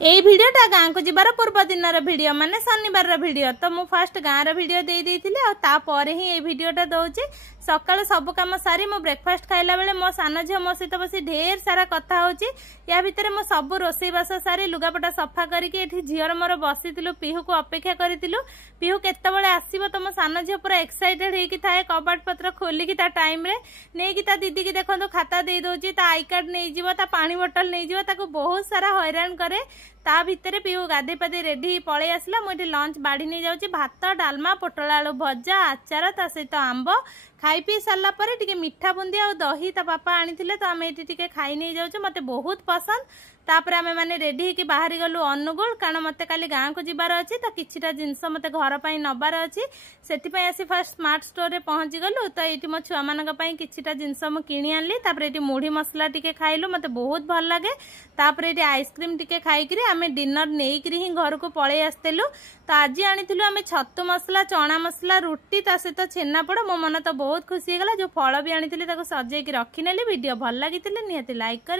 एई भिडियोटा गाँ को जीवार पूर्व दिन भिडियो माने शनिवार भिडियो तो मु फास्ट गाँव भिडियो दे देइथिले आ तापर ही ए भिडियोटा दउची सकाळ सब काम सारी मो ब्रेकफास्ट खाइला बेले मो सान झियो मो सहित बसी ढेर सारा कथा होची या भितरे मो सब रोसई बास सारी लुगापटा सफा करके एठी झियर मोर बसितिलु पिहू को अपेक्षा करितिलु पिहू केतेबेले आसीबो तो मो सान झियो पूरा एक्साइटेड हेकी थाए कबाट पत्र खोलिकी ता टाइम रे नेकी ता दीदी की देखंतु खाता दे दोची ता आई कार्ड नै जीवो ता पानी बोतल नै जीवो ताको बहुत सारा हैरान करे ता भितरे पिहू गाधे पाधे रेडी पळे आसला मु एठी लंच बाड़ी नै जाउची भात डालमा पोटल आलू भजा आचार ता सहित आंब खाई पी सारा पर टिके मीठा बुंदी आ दही ता पापा आनी तो आम ये टिके खाई नहीं जाऊँ मत बहुत पसंद तापर आमे माने रेडी होकी बाहरी गलु अनुगुल कारण मते काली गाँ को जीवार अच्छी तो किछिटा जिनस मते घर पई नबार अच्छी सेति आसी फास्ट स्मार्ट स्टोर रे पहुंची गलु तो ये मो छुआ मानक पई किछिटा जिनस मु किनी आनली तापर ये मुढ़ी मसला टिके खाइलु मते बहुत भल लागे तापर ये आइसक्रीम टिके खाइकरी आमे डिनर नेइकरी ही घर को पळे आस्तेलु तो आज आनीथिलु आमे छत्तू मसला चना मसला रुटी ता सहित छेनापोड़ मो मन तो बहुत खुशी गला जो फल भी आनीथिले ताको सजेकी रखी नेली वीडियो भल लागितिले निहाती लाइक करी।